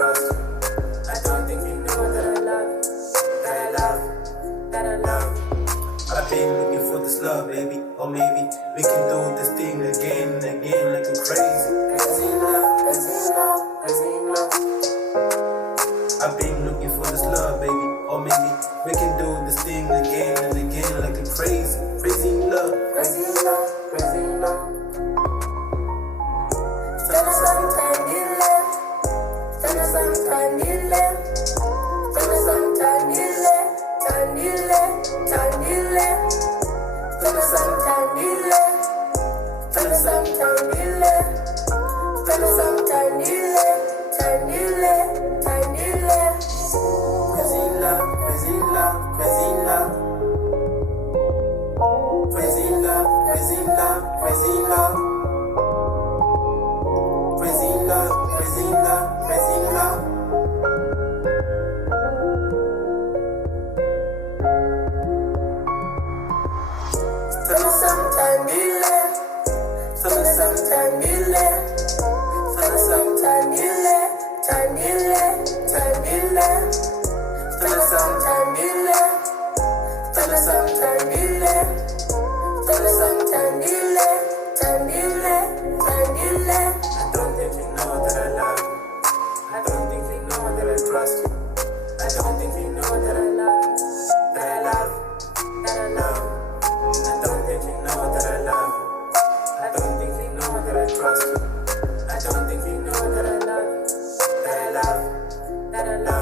trust you. I don't think you know that I love you, that I love you, that I love you. I've been looking for this love, baby. Or maybe we can do this thing again and again like a crazy. Crazy love, crazy love, crazy love. I've been looking for this love, baby. Or maybe we can do this thing again and again like a crazy, crazy love. Crazy love, crazy love. Ndikuthandile, Ndikuthandile, Ndikuthandile, Ndikuthandile, Ndikuthandile, Ndikuthandile, Ndikuthandile, Ndikuthandile, Ndikuthandile, Ndikuthandile. Crazy love, crazy love, crazy love. Crazy love, crazy love, crazy love. Crazy love, crazy love, crazy love. Ndikuthandile, Ndikuthandile, Ndikuthandile, Ndikuthandile, Ndikuthandile, Ndikuthandile, Ndikuthandile, Ndikuthandile, Ndikuthandile, Ndikuthandile. I don't think you know that I love you. I don't think you know that I trust you. I don't think you know that I love you, that I love you, that I love you. I don't think you know that I love you. I don't think you know that I trust you. I don't think you know that I love you, that I love you, that I love you.